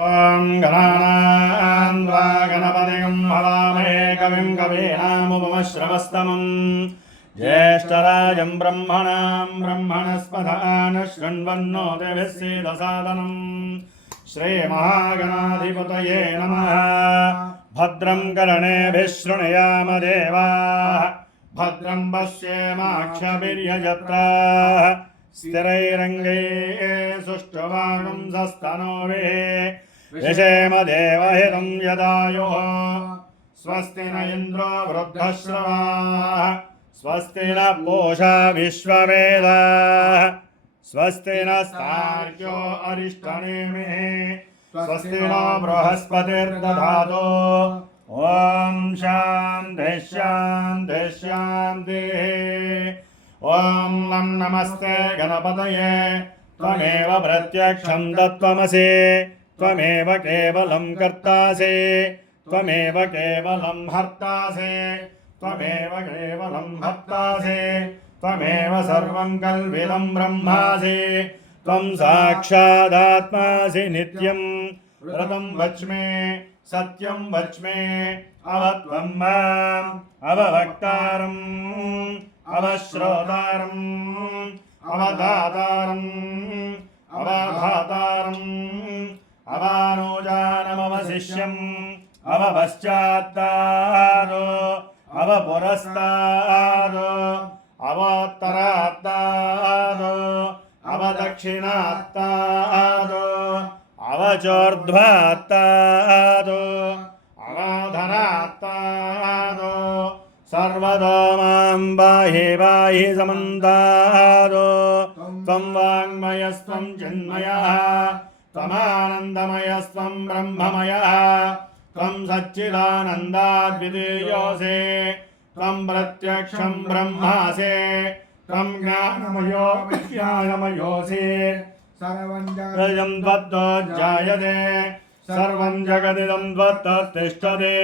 ॐ गणानां त्वा गणपतिं हवामहे कविं कवीनामुपमश्रवस्तमम् ज्येष्ठराजं ब्रह्मणस्पदान शृण्वन्नोतिभिः सीदसादनम् श्रीमहागणाधिपतये नमः। भद्रं कर्णेभिः शृणुयाम देवाः भद्रं पश्येमाक्षभिर्यजत्राः स्थिरैरङ्गैः सुष्ठुवागुंसस्तनूभिः विषेम देवहितं यदायुः। स्वस्ति न इन्द्रो वृद्धश्रवाः स्वस्ति न पूषा विश्ववेदाः स्वस्ति नस्तार्क्यो अरिष्टनेमिः स्वस्ति नो बृहस्पतिर्दधातु। ॐ शान्तिः शान्तिः शान्तिः। ॐ नं नमस्ते गणपतये त्वमेव प्रत्यक्षं तत्त्वमसि त्वमेव केवलं कर्तासि त्वमेव केवलं हर्तासि त्वमेव केवलं भक्तासि त्वमेव सर्वं कल्विदं ब्रह्मासि त्वं साक्षादात्मासि नित्यं व्रतं वच्मे सत्यं वच्मे अवत्वं माम् अववक्तारम् अवश्रोतारम् अवधातारम् अवधातारम् अवानुजानमवशिष्यम् अवपश्चात्तारो अवपुरस्तारो अवोत्तरात्तारो अवदक्षिणात्तारो अवचोर्ध्वात्तारो अवाधरात्तारो सर्वतो मां पाहि पाहि समन्तारो। त्वं वाङ्मयस्त्वं चिन्मयः त्वमानन्दमयस्त्वं ब्रह्ममयः त्वं सच्चिदानन्दाद्वितीयोऽसि त्वं प्रत्यक्षं ब्रह्मासि त्वं ज्ञानमयो विज्ञानमयोऽसि। सर्वं जगदिदं त्वत्तोज्जायते सर्वं जगदिदं त्वत्तिष्ठते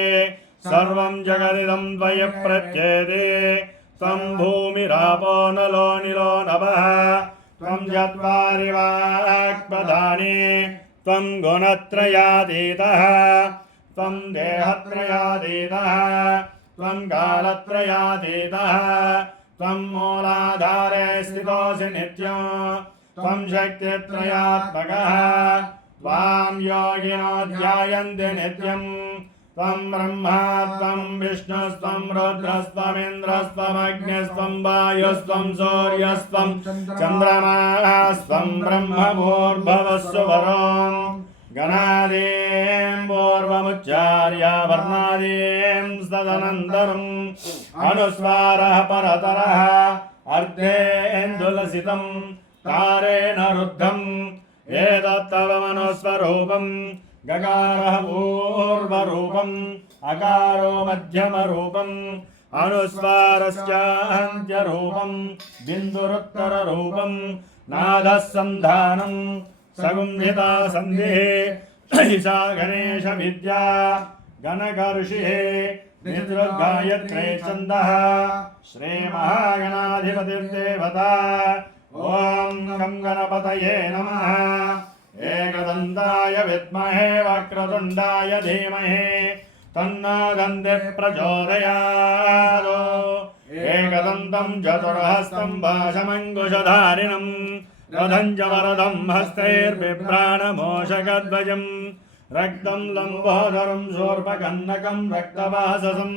सर्वं जगदिदं त्वयि प्रत्येते त्वं भूमिरापो नलो निलो नभः त्वं चत्वारि वाक्पदानि त्वं गुणत्रयातीतः त्वं देहत्रयातीतः त्वं कालत्रयातीतः त्वं मूलाधारे स्थितोऽसि नित्यं त्वं शक्तित्रयात्मकः त्वां योगिनो ध्यायन्ति नित्यं त्वं ब्रह्मा त्वं विष्णुस्त्वं रुद्रस्त्वमिन्द्रस्त्वमग्निस्त्वं वायुस्त्वं सूर्यस्त्वं चन्द्रमास्त्वं ब्रह्मभूर्भुवस्सुवरों गणादीं पूर्वमुच्चार्य वर्णादीं तदनन्तरम् अनुस्वारः परतरः अर्धेन्दुलसितं तारेण रुद्धम् एतत्तव मनुस्वरूपम् गकारः पूर्वरूपम् अकारो मध्यमरूपम् अनुस्वारश्चान्त्यरूपम् बिन्दुरुत्तररूपम् नादः सन्धानम् सगुम्भिता सन्धिः ईशा गणेश विद्या गणकऋषिः निद्रगायत्रे छन्दः श्रीमहागणाधिपतिर्देवता। ॐ गं गणपतये नमः। एकदन्ताय विद्महे वक्रतुण्डाय धीमहि तन्नो दन्तिः प्रचोदयात्। एकदन्तं चतुर्हस्तं पाशमङ्कुशधारिणं रथं च वरदं हस्तैर्बिभ्राणमोषकध्वजं रक्तं लम्बोदरं शूर्पकन्नकं रक्तवाससं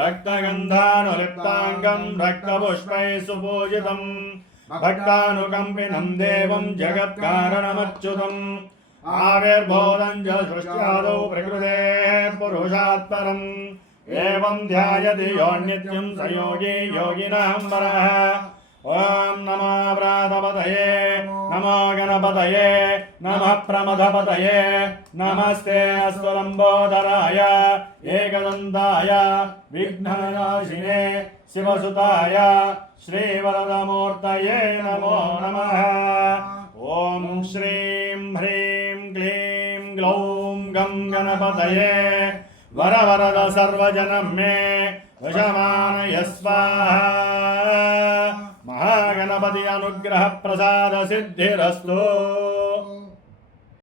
रक्तगन्धानुलिप्ताङ्गं रक्तपुष्पैः सुपूजितम् भक्तानुकम्पिनं देवं जगत्कारणमच्युतम् आविर्भूतं च सृष्ट्यादौ प्रकृतेः पुरुषात् परम् एवं ध्यायति यो नित्यं स योगी योगिनां वरः। ॐ नमो व्रातपतये नमो गणपतये नमः प्रमथपतये नमस्ते अस्तुलम्बोदराय एकदन्ताय विघ्ननाशिने शिवसुताय श्रीवरदमूर्तये नमो नमः। ॐ श्रीं ह्रीं क्लीं ग्लौं गं गणपतये वरवरद सर्वजनं मे वशमानय स्वाहा। महागणपति अनुग्रह प्रसाद सिद्धिरस्तु।